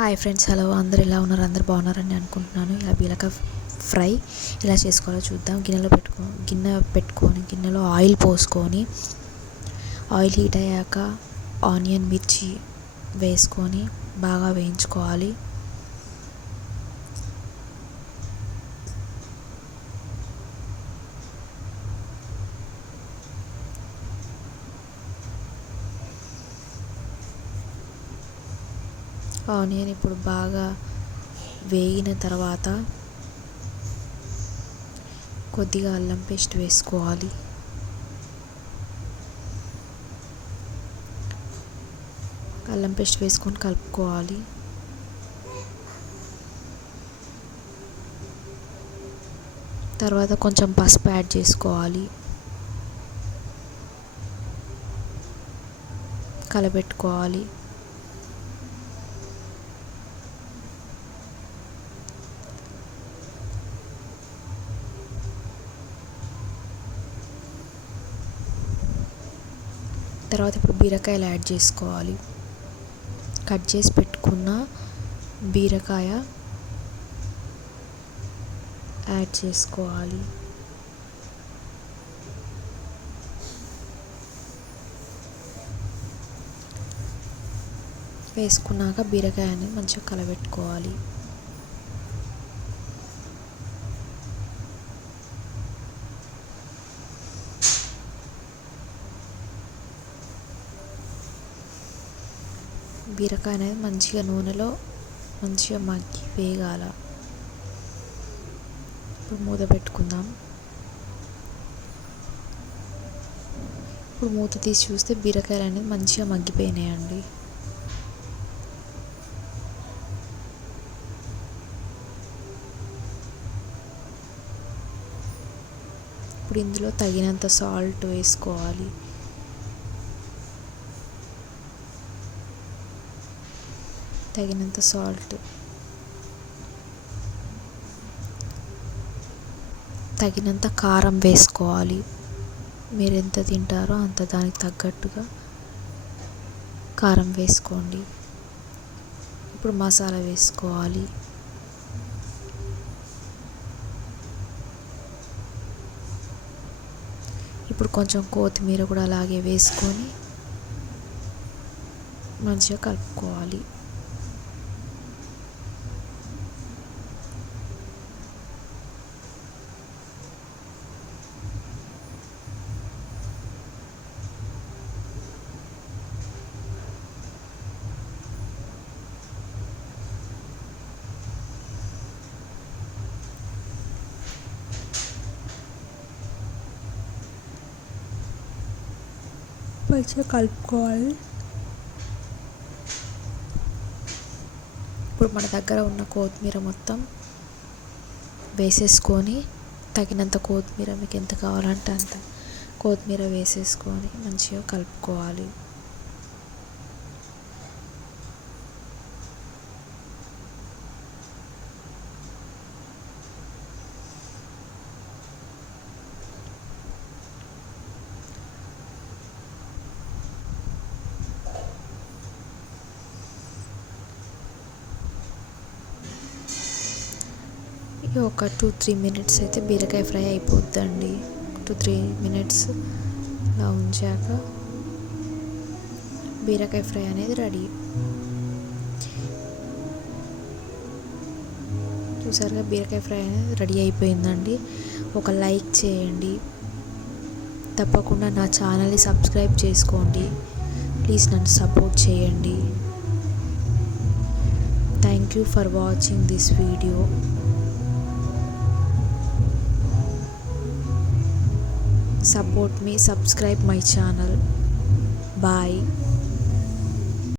Hi friends, hello. అందరు ఎలా ఉన్నారు? అందరు బాగున్నారని అనుకుంటున్నాను. ఇలా బీరకాయ ఫ్రై ఎలా చేసుకోవాలో చూద్దాం. గిన్నె పెట్టుకొని గిన్నెలో ఆయిల్ పోసుకొని, ఆయిల్ హీట్ అయ్యాక ఆనియన్, మిర్చి వేసుకొని బాగా వేయించుకోవాలి. ఆనియన్ ఇప్పుడు బాగా వేగిన తర్వాత కొద్దిగా అల్లం పేస్ట్ వేసుకోవాలి. అల్లం పేస్ట్ వేసుకొని కలుపుకోవాలి. తర్వాత కొంచెం పసుపు యాడ్ చేసుకోవాలి. కలబెట్టుకోవాలి. తర్వాత ఇప్పుడు బీరకాయలు యాడ్ చేసుకోవాలి. కట్ చేసి పెట్టుకున్న బీరకాయ యాడ్ చేసుకోవాలి. వేసుకున్నాక బీరకాయని మంచిగా కలబెట్టుకోవాలి. బీరకాయ అనేది మంచిగా నూనెలో మంచిగా మగ్గి వేగాల. ఇప్పుడు మూత పెట్టుకుందాం. ఇప్పుడు మూత తీసి చూస్తే బీరకాయలు అనేది మంచిగా మగ్గిపోయినాయండి. ఇప్పుడు ఇందులో తగినంత సాల్ట్ వేసుకోవాలి. తగినంత కారం వేసుకోవాలి. మీరు ఎంత తింటారో అంత దానికి తగ్గట్టుగా కారం వేసుకోండి. ఇప్పుడు మసాలా వేసుకోవాలి. ఇప్పుడు కొంచెం కొత్తిమీర కూడా అలాగే వేసుకొని మంచిగా కలుపుకోవాలి. మంచిగా కలుపుకోవాలి. ఇప్పుడు మన దగ్గర ఉన్న కొత్తిమీర మొత్తం వేసేసుకొని, తగినంత కొత్తిమీర మీకు ఎంత కావాలంటే అంత కొత్తిమీర వేసేసుకొని మంచిగా కలుపుకోవాలి. ఒక 2-3 మినిట్స్ అయితే బీరకాయ ఫ్రై అయిపోద్దండి. 2-3 మినిట్స్ అలా ఉంచాక బీరకాయ ఫ్రై అనేది రెడీ. చూసారుగా బీరకాయ ఫ్రై అనేది రెడీ అయిపోయిందండి. ఒక లైక్ చేయండి. తప్పకుండా నా ఛానల్ని సబ్స్క్రైబ్ చేసుకోండి. ప్లీజ్ నన్ను సపోర్ట్ చేయండి. Thank you for watching this video. Support me, subscribe my channel. Bye.